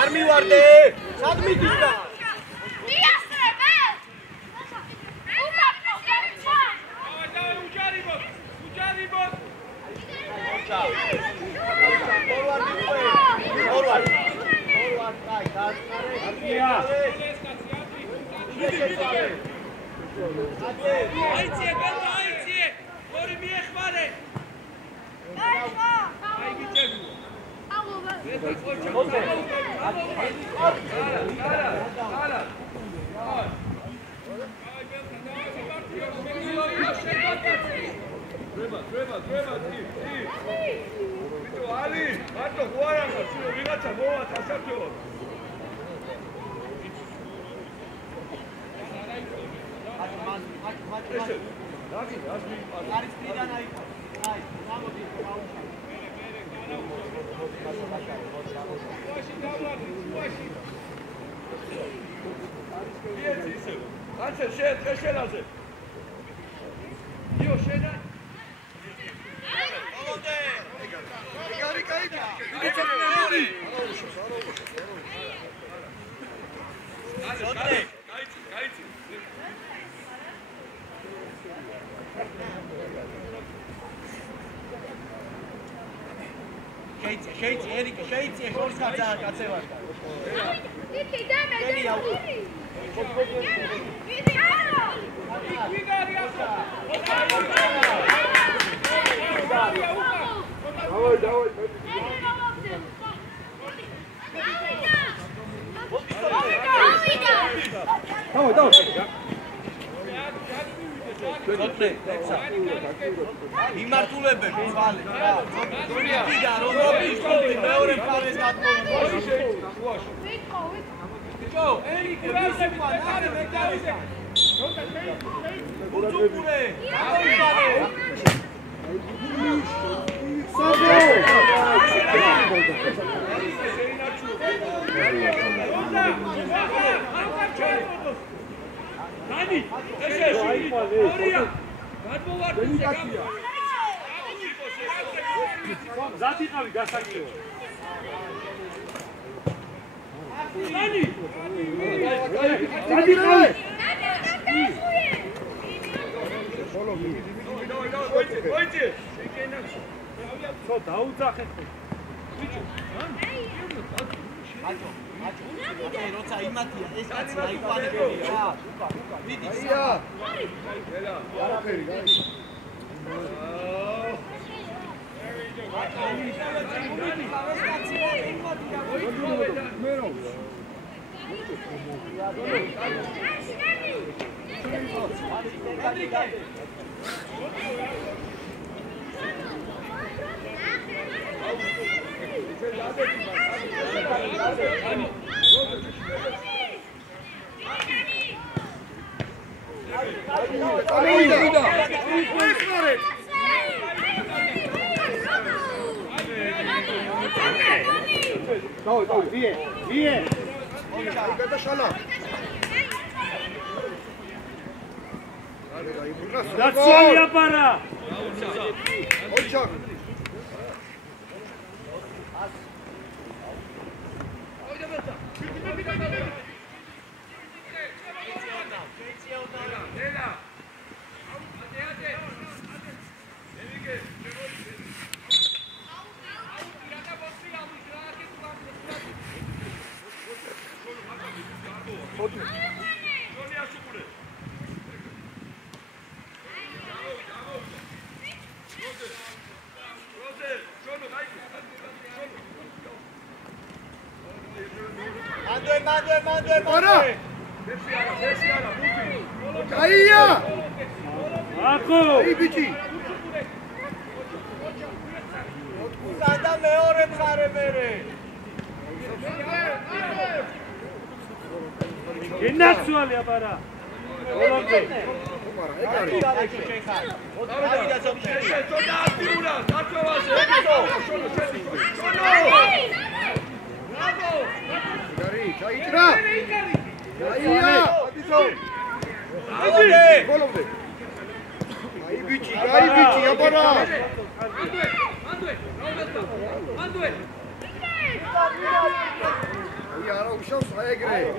არ მივარდე! სად მიდიხარ? Შეიძლება ერიკა შეიძლება ხორს გაწევა. დიდი დამე. დიდი არა. ვიგარი ახლა. იმართულებები ხალე რა ზოგადია რომ მოვიშოვდი მეორე მხარეს გატყობი ვიკო ერიკე ვისება ნარე მეკავიზე უცუპურე Dani, Gloria, Zatiqavi gasakio. Dani. Zatiqavi. Qoyti. Co დაუძახეთ. ბიჭო, როცა იმათია ეს კაცი აიყვანებია რა. ვიდი. არაფერი, გაიგე. Давай, vie. Это шала. Зацелия пора. Очак. Mando. Caia! Ako! Ei, bici! Sada meore მხარე მერე. გენაცვალი აბარა. ბოლომდე. ეგ არის შეხარ. დავიდა ზოგჯერ. ცოტა აქტიურა, დაწევაზე. Bravo! Gari, chaitra! Caia! Adizou! Bolomde! Gai bici, abara! Iara, ușor să ai greu.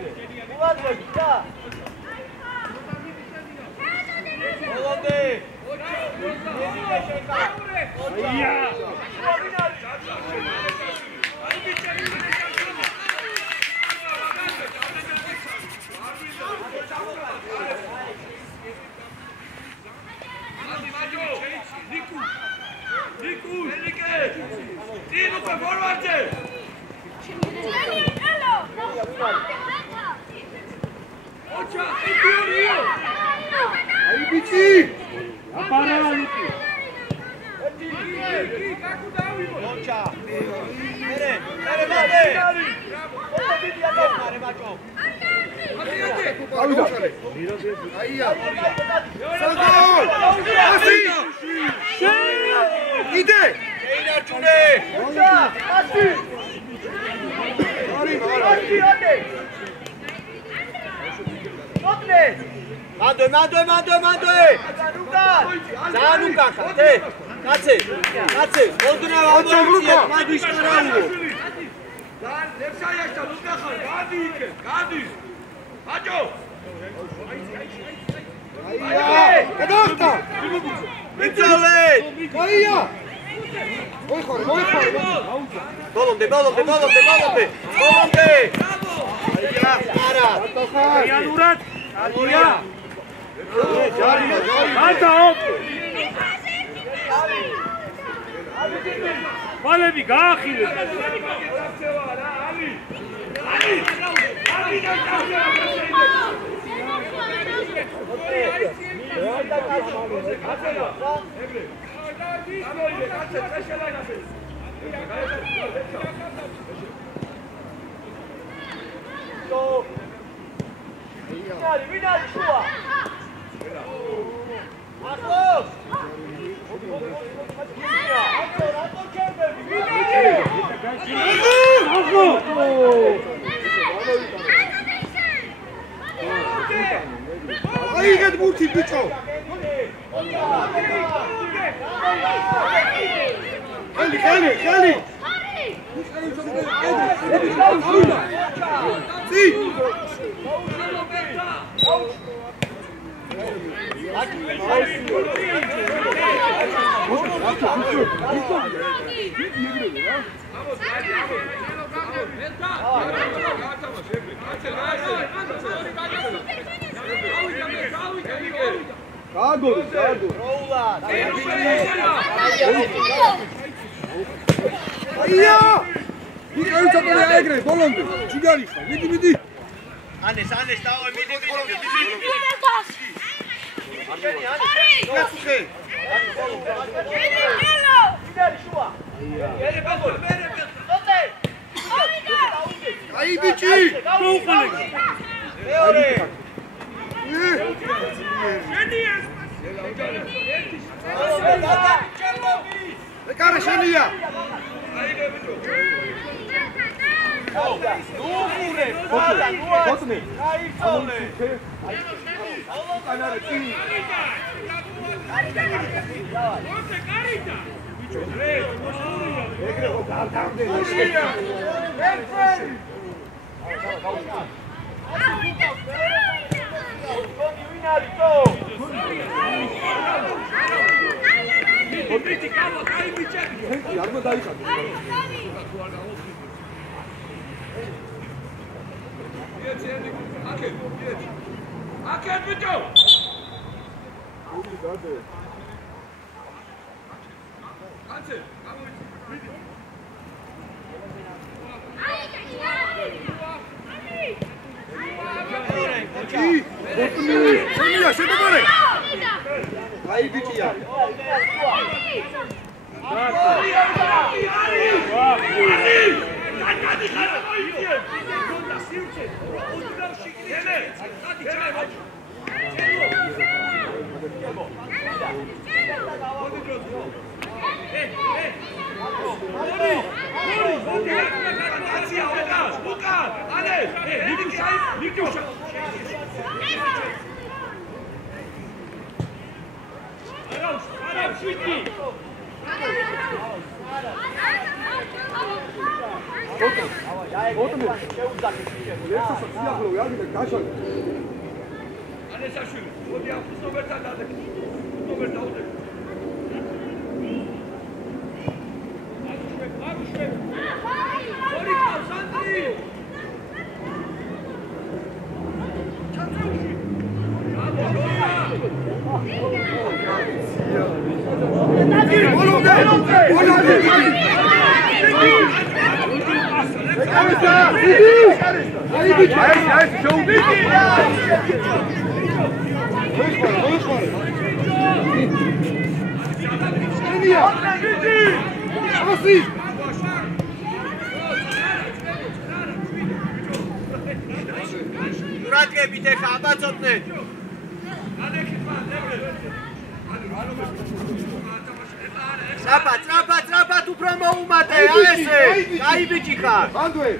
Aí, Biti! Aparar, Luki! Aí, ó! Salgol! Assim! Ide! Malevi, gachi! Aí, get multi, bicho! Khali! Sim! Cago! Aí, ó! Bir ön çatıya egre, bolondu. Çıgar işte, midi. Anne, tamam, midi. Aí, Biti! Cara, Xenia! Yardım daha iyi kaldı. Hakem bitte! Aí, Bitinha. ყურადღებით ეხა აბაწოდნენ. წრაფად უფრო მოუმატე, აი ესე. აი ბიჭი ხარ. ანდვე.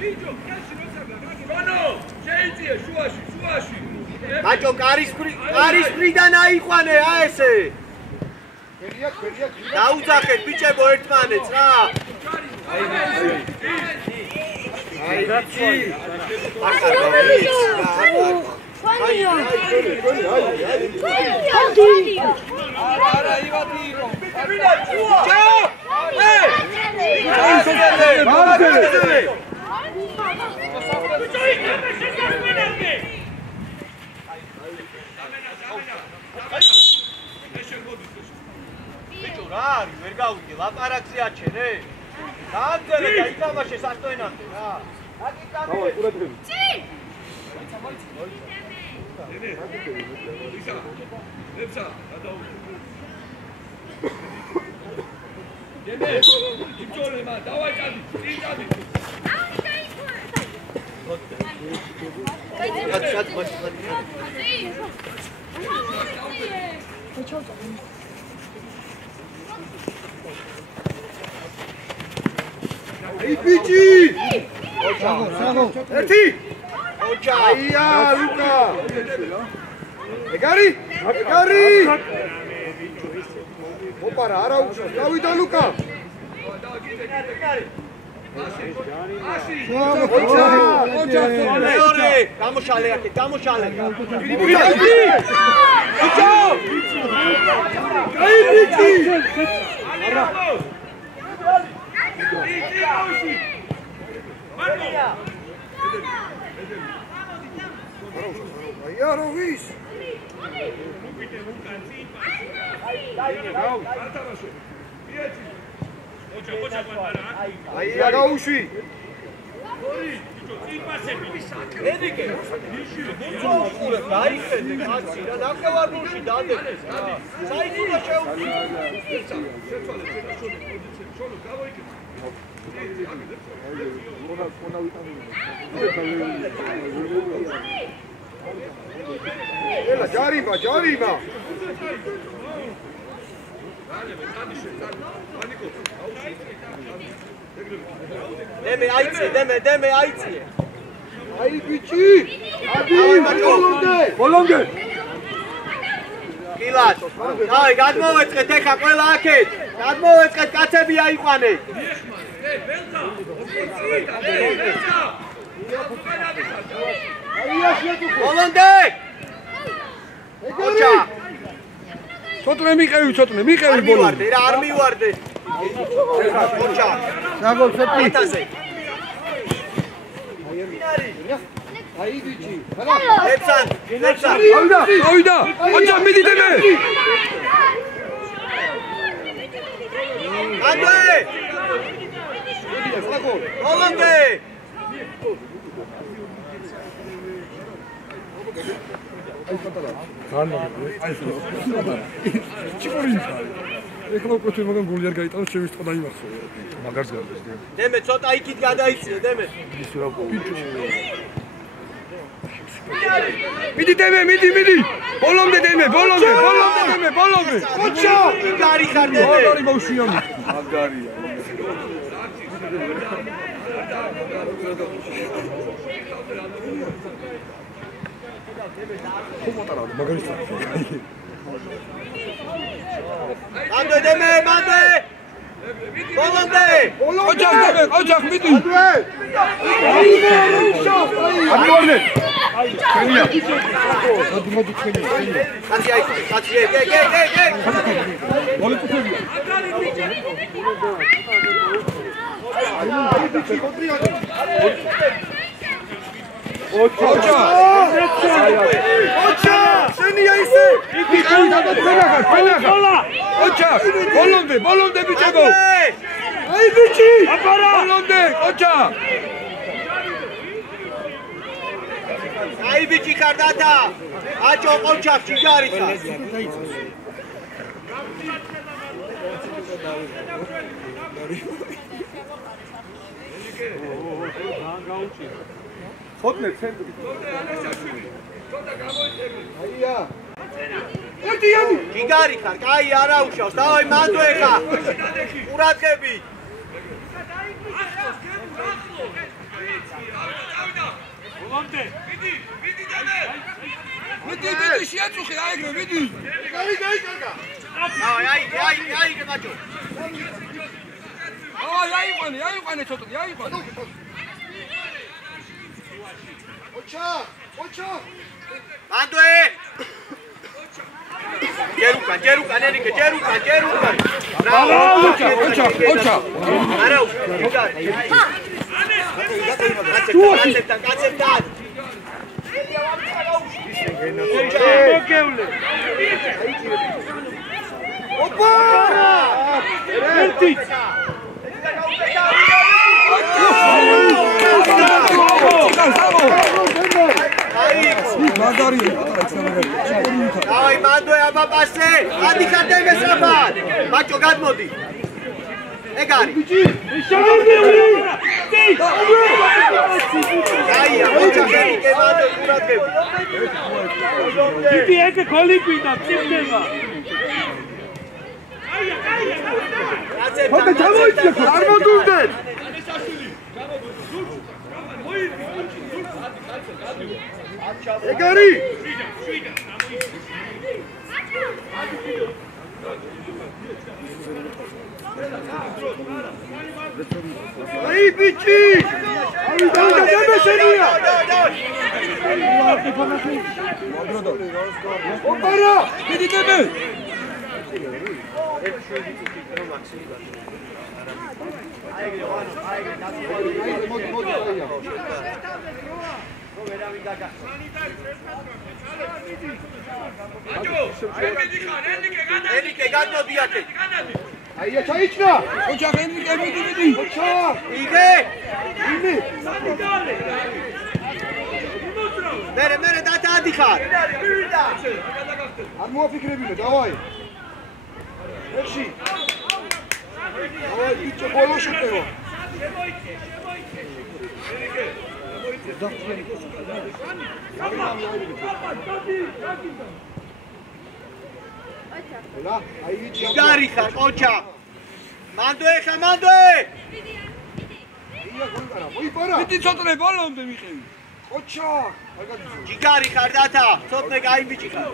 ბაჭო კარის ფრიდან აიყვანე, აი ესე. დაუძახეთ ბიჭებო ერთმანეთს რა. აი ბიჭი. ბიჭო რა არის ვერ გავიგე ლაპარაკზე აჩერე დააგდერე და ითამაშე სასტოენამდე რა დავაი ყურადღებით ლებსა გადაუშვი დემე იმწოლემა დავაი წადი წინ წადი Ei, Piti! Erti! Aia, Luca! Egari! Egari! Opa, ara ușa, uita, Luca! Leore, kamoșale, kamoșale! Piti! Ei, Piti! Aia, Rovis! Aia, Gauși! Edike, მოცულე დაიხედე კაცი და ნახევარგულში დადეკეს რა. საიტულა Ela, ჯარიმა, ჯარიმა! დემე აიწე, დემე აიწე. Ai, Piti! Adi, Bolonge! გილად. აი, გადმოვეწყეთ ეხა ყველა აქეთ. გადმოვეწყეთ კაცები აიყვანეთ. ბოლონდე! ოჩა! ცოტნე მიყევი ბოლონდე. რა არ მივარდე. ოჩა! ნაგოლ ფეტი. Ai, Piti! ლებსან! Ავიდა! ოჩა, მიდი დემე! ანდე! ბოლონდე! ეხლა უკვე თუ მაგან გული არ გაიტანოს, შემისწყო დაიმახსო. მაგარს გავდეს. დემე ცოტა იქით გადაიწიე, დემე. ის რა პიჭო. მიდი დემე, მიდი. ბოლომდე დემე. ოჩა! გარი ხარ დემე. მაგარი ბავშვიანი. მაგარია. ხომოტარა მაგარი. ანდე დემე, მანდე! ბოლომდე ოჯახ მიდი ამორნე ჩვენია მოდი ჩვენია კაცი ოჯახ შენია ისე იყავი დაბადა ოჯახ ბოლომდე ბიჭებო აი ბიჭი ბოლომდე ოჯახ აი ბიჭი ხარ დათა აჭო ოჯახ ჯიგარი ხარ ხოთნე ცენტრი აია ერთი ჯიგარი ხარ კაი არა უშავს დავაი მანდო ეხა ყურადღები ბოლომდე მიდი შეაწუხე აიგრე მიდი აი კაცო აიყვანე ცოტა აიყვანე ოჩა მანდოე ჯერუკან ენიკე ჯერუკან ოჩა არა კაცებთან ოპა ერთი აი მანდო აბა პასე ადი ხარდები საფარ ბაჭო გადმოდი ეგ არის აი ოჯახი კემადო ყურადღები დიდი ეგ კოლიკვიდა წიფდება ხოდა ჩამოიწე არ მოდულდეთ ეგ არის აი ბიჭი აი დაუგებე შენია ოპარა მიდიდები ენიკე გადმოდი აქეთ აია ჩაიჭრა ოჯახ ენიკე მიდი ოჯახ იგე იმი მერე დათა ადიხარ არ მოაფიქრებინე დავაი ეხში დავაი ბიჭო ბოლო შეტევა ლა აი ჯიგარი ხარ ოჩა მანდოე ხა მანდოე მიდი ცოტნე ბოლომდე მიყევი ოჩა ჯიგარი ხარ დათა ცოტნე კაი ბიჭი ხარ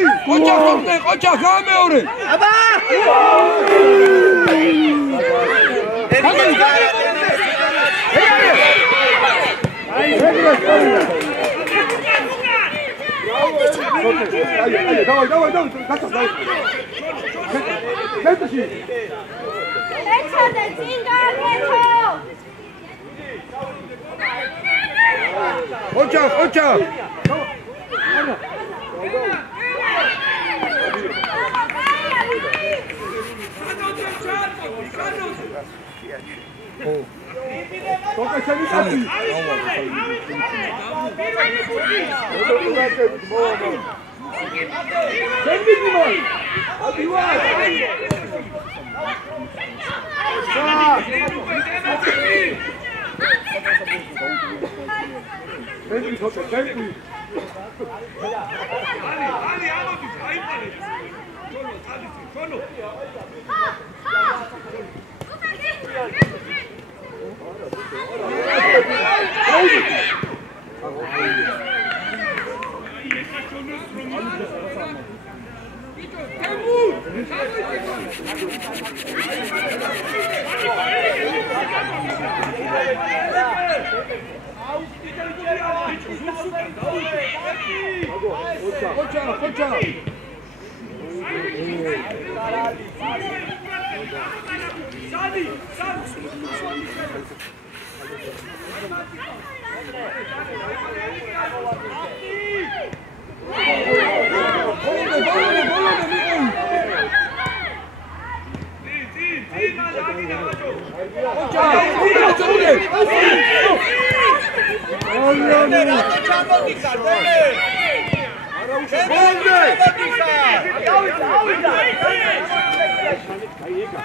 მიდი ოჩა გამეორე აბა давай, катя, давай. Катя. Ечаде цинга, ечо. Оча. Только сами сами.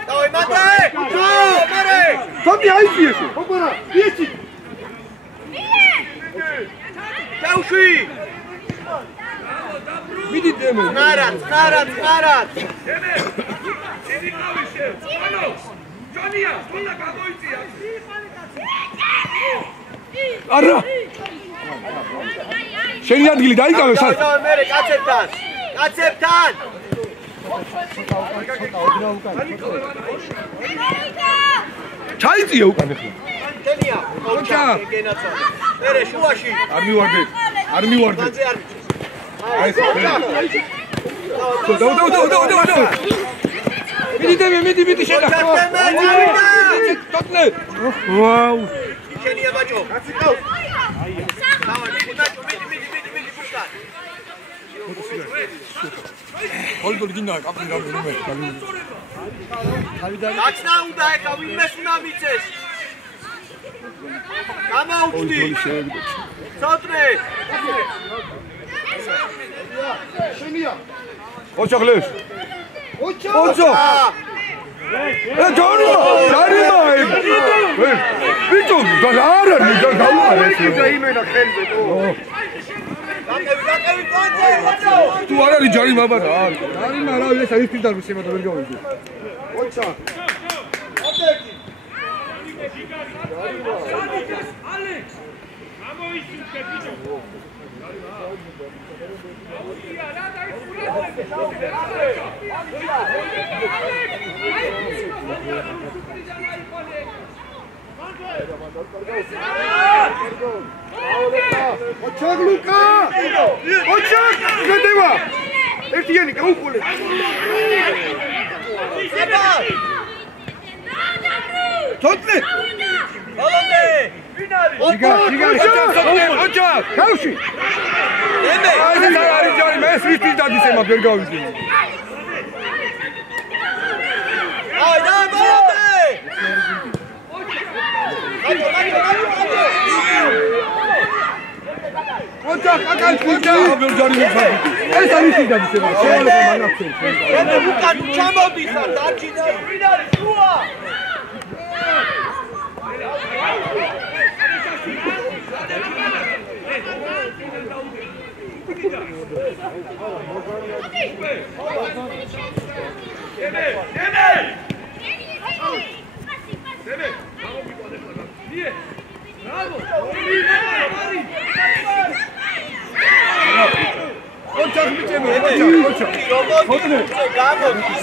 Dawaj, Matek! Marek! Co ty hajpijesz? Opera, wieci! Ciauszy! Widzicie? Naraz! Arra! Şeni adgili, dai kawe sad. Dawaj, Marek, akceptan! Çayıcı ukane xla. Tenia, Ocha. Mere, შუაში. არ მივარდეთ. მანძე არ მიწეს. აი ეს. დავა. მიდი შედა. ტოტნე. ვაუ. შენია ბაჭო. გაწიკავ. დავარ, მიდი ფუშკა. გოლ გინდა კაპიტანი გამერიმე. გაცნა უნდა ეკა ვინმეს უნდა მიწეს. გამაუჩდი. ცოტნე. შენია. ოჩა ხლეს. ოჩა. ჯონო, ჯარიმაი. ბიჭო, და არ არის და გაუყარე. და იმენა ხელზე თო. დაკევი კონცე, ბაჭო. თუ არ არის ჯარიმა ბატა, არ. ჯარიმა რა, ეს არის პირდაპირ შემოდა ვერ გავიგე. ოჩა. ატეკი. ალექს. გამოისუნთქე ბიჭო. ოჩა ლუკა! ოჩა! გადავა! ერთიანი გაუყოლე. თოთლე! ბოლომდე! ვინ არის? ოჩა! გავში! ემე! აი ეს არის ჯარი, მე ის პირდაპირ შემოდი ვერ გავიგე. აი და ბოლომდე! ოჩა, კაკალ, ვერ ჯარი მიხარ. ეს არის პირდაპირ შემოდი. შეიძლება მაგაფრენ. ემე უკან ჩამოდის არ დაჩიცი. ვინ არის? შუა! ოჩა მიჭემე, ოჩა. როგორ გამოდის?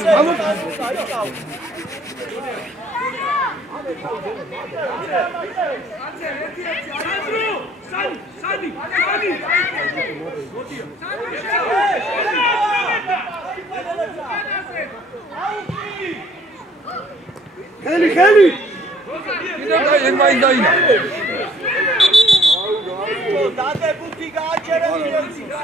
სადი. ხელი. კიდე მაინც დაინა. დადებუთი გააჩერები ერთია.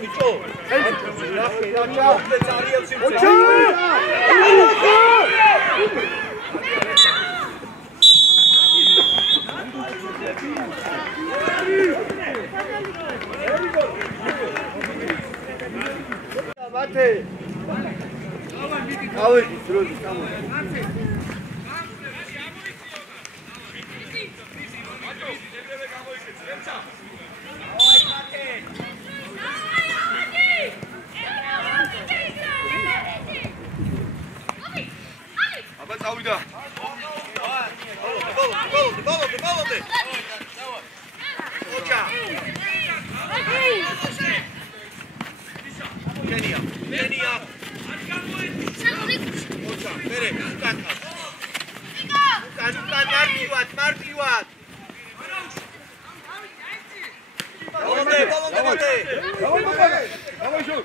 ბიჭო, მათე ავედი დროზე გამოდი წავიდა. ბოლომდე. ოჩა. გენია. ოჩა, მერე, უკან. უკან მარტივად. ბოლომდე. დავай შოთ.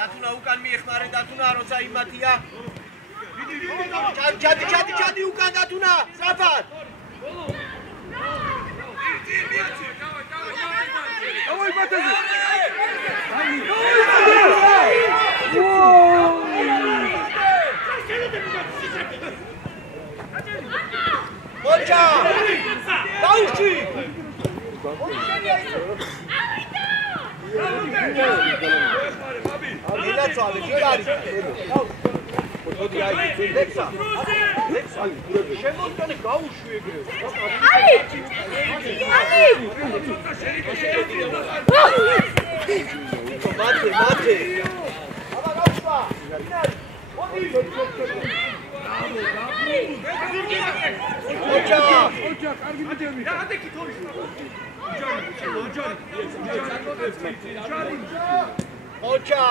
დათუნა უკან მიეხმარე დათუნა როცა იმათია ჩადი უკან დათუნა საფად დავай ბატონო მოჩა დაუში Inacale, girare. Potrei dire, Lexa. Შემოდგანე გაუშვი ეგრევე. მათე. აბა გავშვა. ოჩა, კარგი მიდევი. რა ადექი თორი. ოჩა.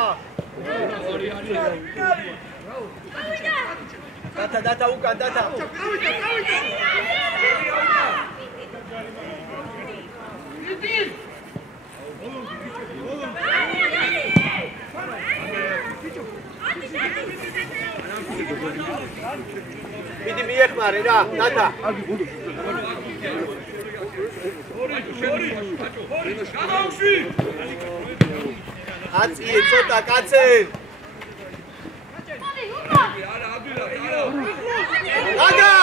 Data უკან data. მიდი მიეხმარე რა, data. აწიე ცოტა კაცე. Aga!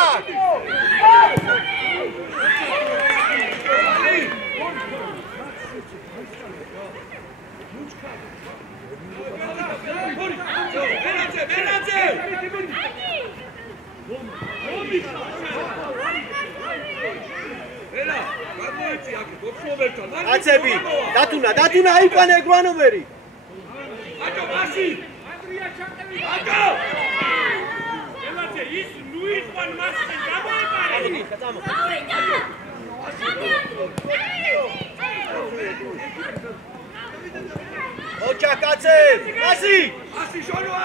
აცები, დათუნა აიყვანა ეგრანომერი. აჯო მასი. აჯო! ის ლუის ვან მასი გამოიყარე. ოჩა კაცე, მასი. მასი შოროა.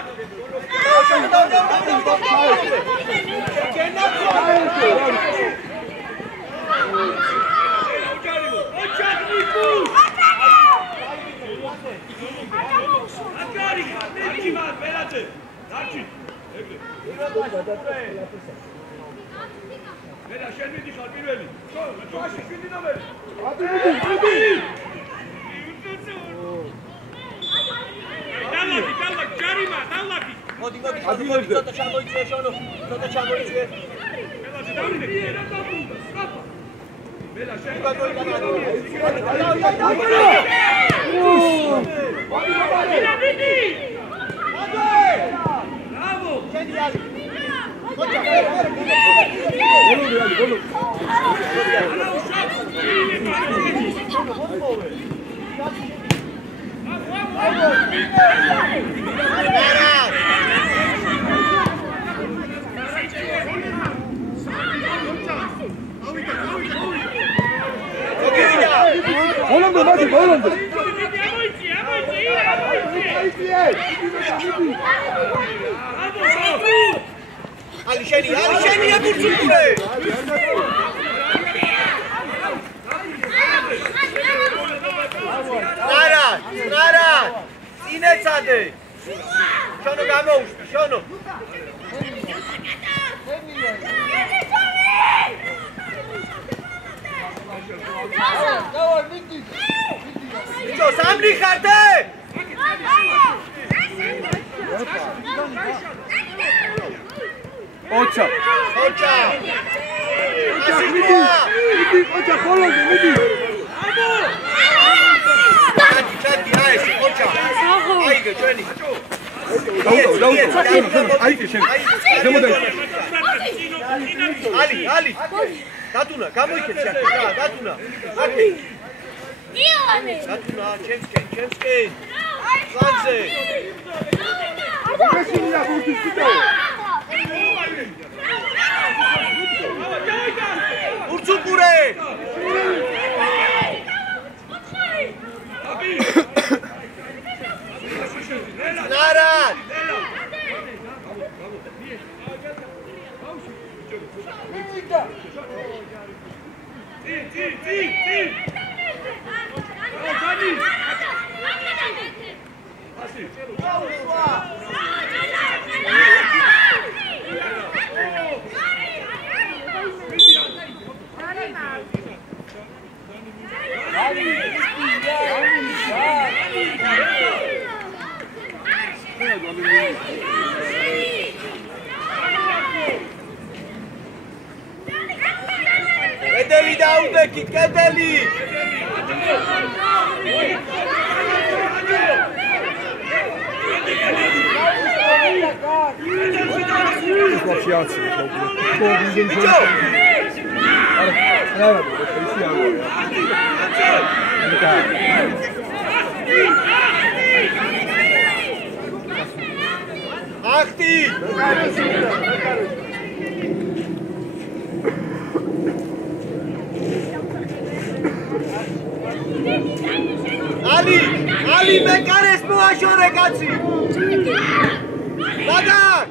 Vela შენ მიდიხარ პირველი. შუაში შვიდი ნომერი. დალა ჯარიმა, დალა. მოდი, ცოტა ჩამოიწვიე შონო. ცოტა ჩამოიწვიე. მელაძე დავიდე, რა დაბრუნდა? სწრაფა. მელა შენ Bravo! Genial! Okay. Hollandy. Ali şeni ya vursun burayı. Narat. Sine sadı. Şunu gama uçtu, şunu. Čo, sam Richarde! Ocha. Ocha, Hollandy, vidi. Čati, ajde, Ocha. Ajde, čeni. Ajde, šen. Idemo da. Ali. Datuna, kamo ide čak? Datuna. Ake. Datuna, Čemsken. Slanze. Vursun burayı. Narat. Kedeli Davudeki, kedeli! Słabiacy. Ale Achti! Ali, mekares mu aşore kaçı! Badak!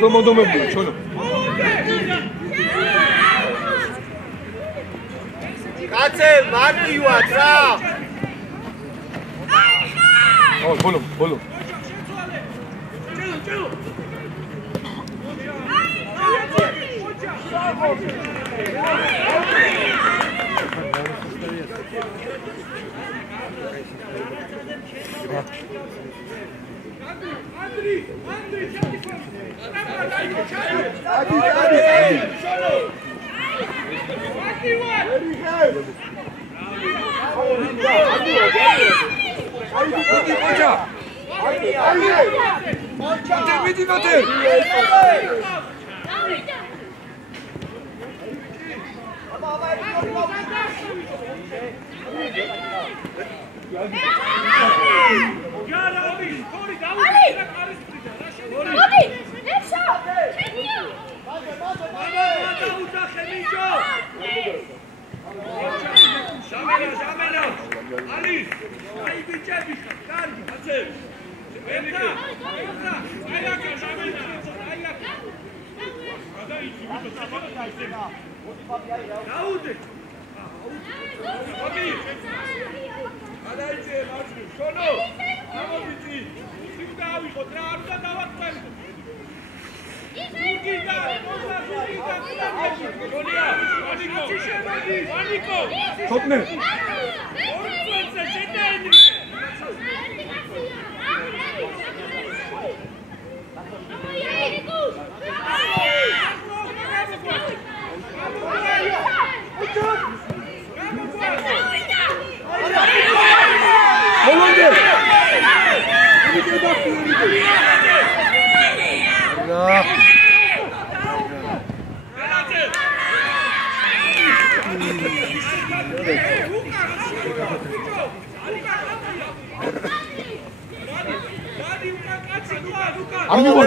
Zamanda mı bu? Şunu. Kaçel, marki yuatra! Bolum.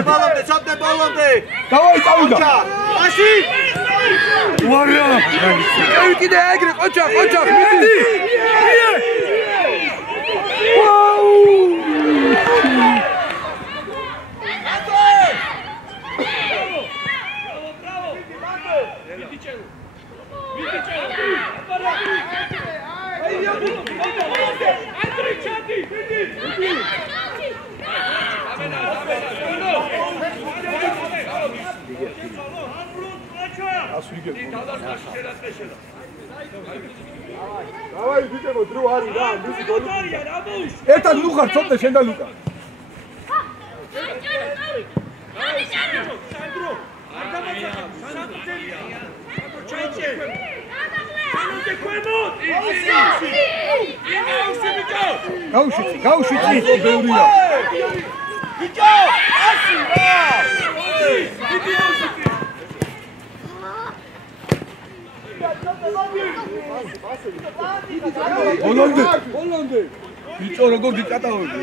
ბოლომდე, ცოტნე ბოლომდე. დავაი წავიდა. ასი. უარია. კიდე ეგრე ყოჩა, მიდი. ვაუ! დავაი ვიჭებო დრო არის რა მისი გოლი ერთად ნუ ხარ ცოტა შენ და ლუკა გაუშვიცი ბევრია ბიჭო ასი რა ბოლონდე ბიჭო როგორ გიკატავები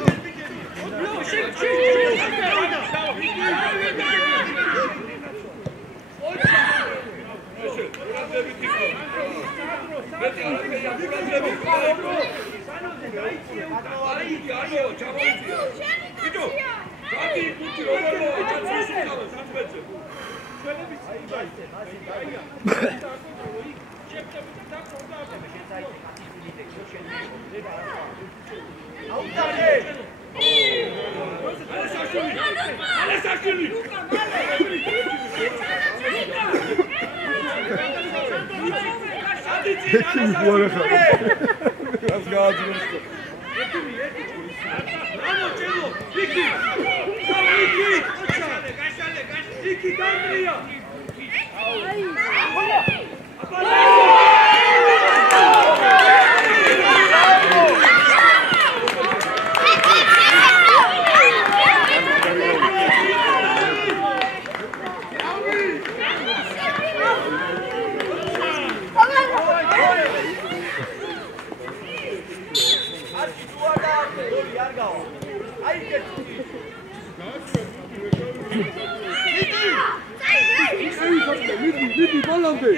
მიდი ბოლომდე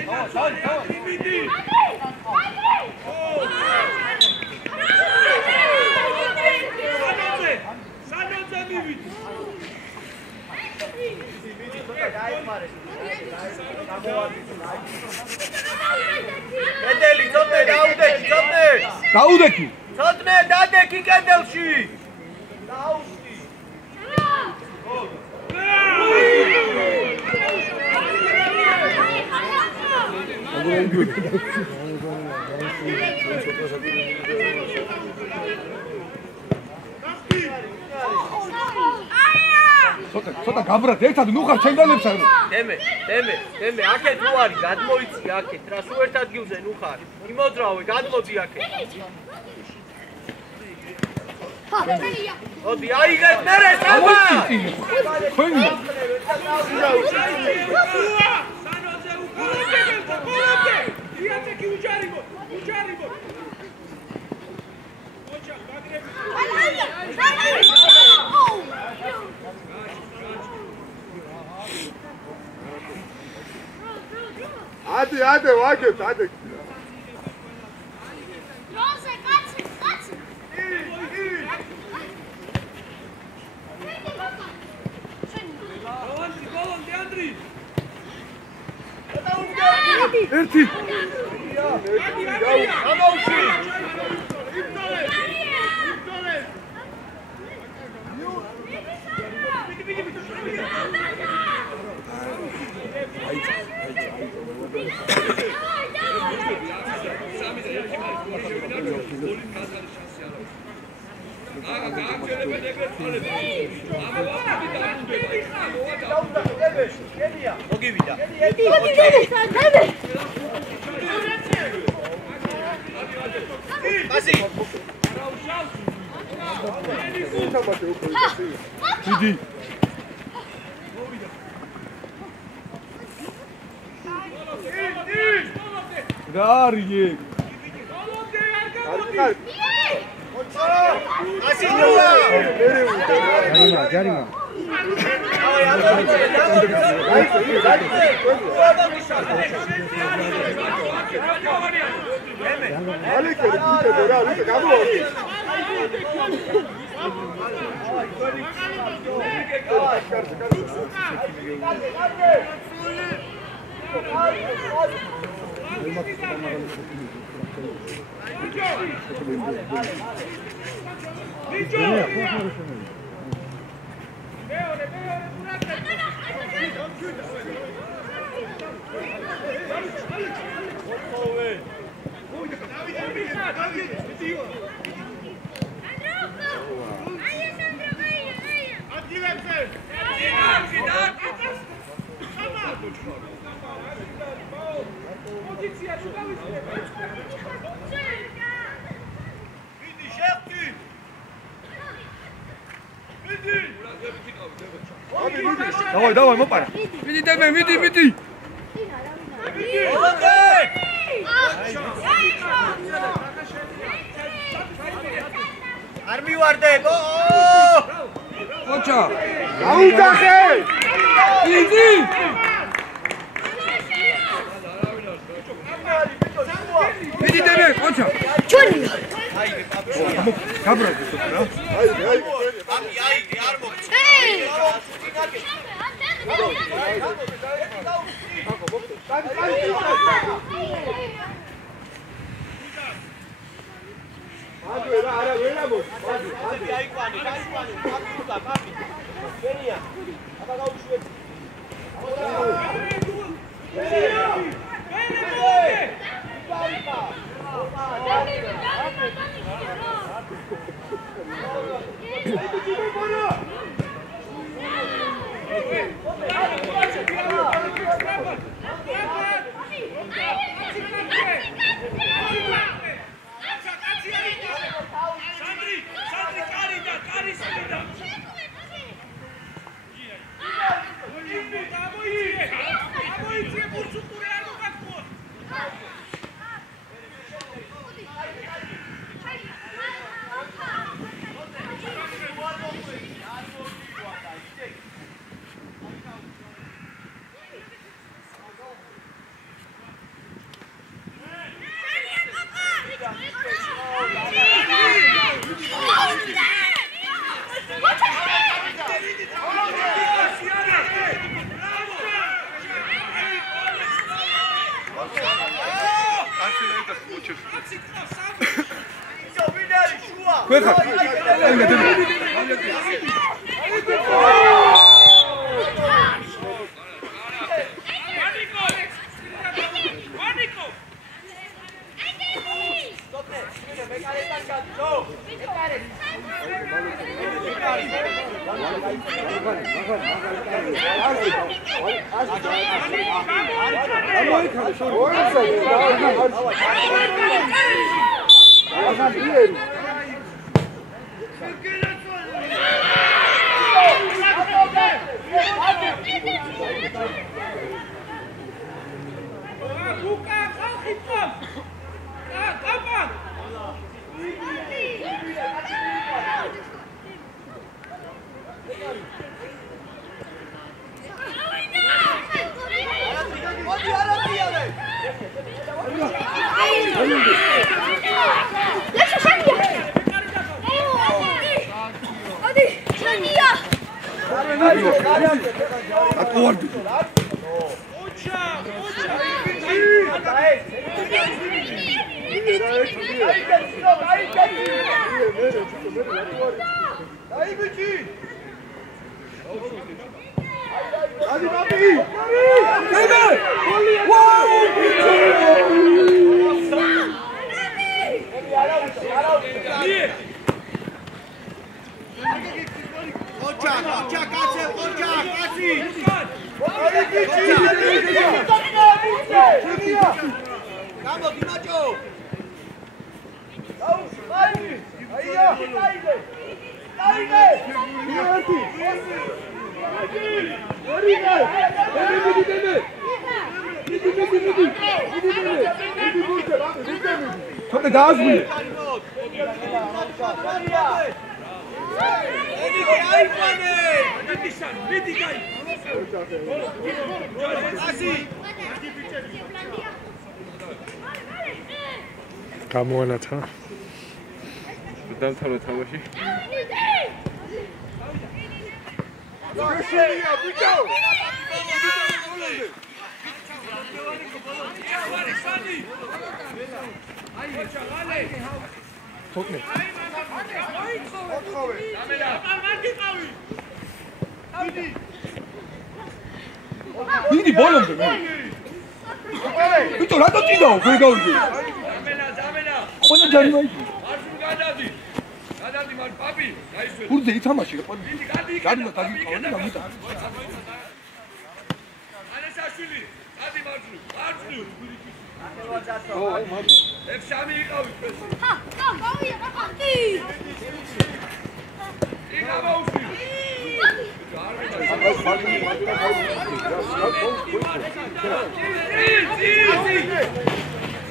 კედელი ცოტნე დაუდექი ცოტნე დადექი კედელში დაუსტი ცოტა გაბრათ ერთად ნუ ხარ ჩემგანებსა დემე აქეთ თუ არის გადმოიცი აქეთ რა სულ ერთ ადგილზე ნუ ხარ იმოძრავე გადმოდი აქეთ მოდი აიღეთ მერე საბა თქვენი Ade, ვაგებთ, ade. როზე, კაცი. ბოლონდე ანდრი. ერთი. ამოუში. მოგივიდა. ასი. დიდი. რა არის ეგ? ასი ნულა. ჯარიმა. Dawaj, mopara. Vidi. Armi vardebo. Oča. Audahe! Vidi. Vidite me, oča. Čuri. Kabra. Come da azmi. Edi ai pane. Άντισαν, μην την κάνει. გამოანათა დამთავრდა თამაში შეშელია ბიჭო თოკნე დიდი ბოლომდე მე ბიჭო რატო წიდაო ვერ გავიგე ყველა ჯარი მაიჭი გადადი მარ პაპი გაისვენ გურდე ითამაში გადი გამიტა ანასაშვილი გადი მარჯვნივ ექსამი იყავი პრესი იგავაუსი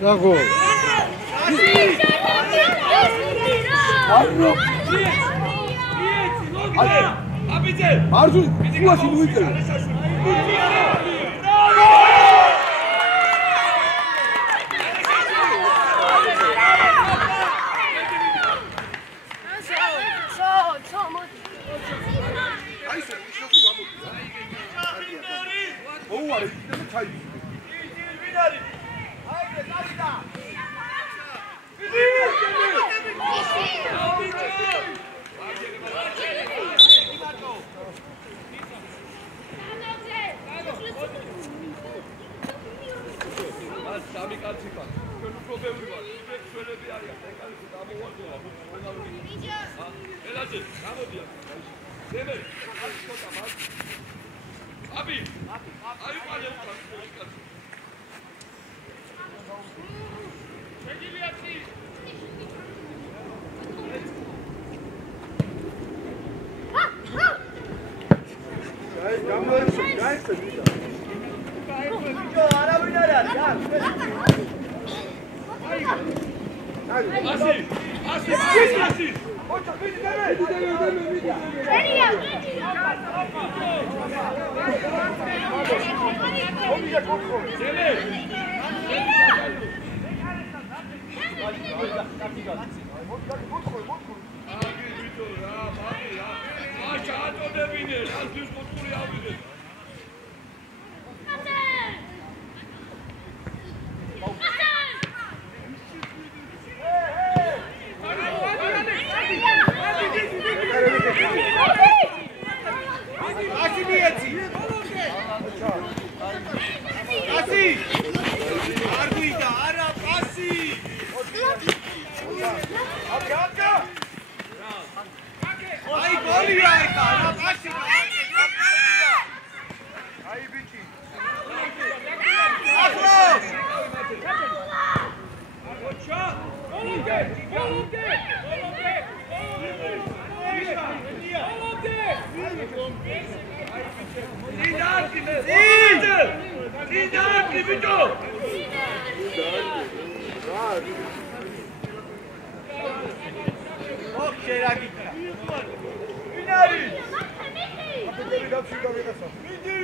საგო აბიძე მარჯვნ სულაში მოიწევ სამი კაცი ხარ ჩვენ უფრო ბევრი ვარ ჩვენები არიან ეკალისი გამოვარდნელა ელაძე გამოდია ზემე ცოტა მას აბი აი ყალე უკან კაცი შეგილიაცი აი გამოიჩე გაიხსე ბიჭო არავინ არ არის ასი ოჩა მიდი მიდი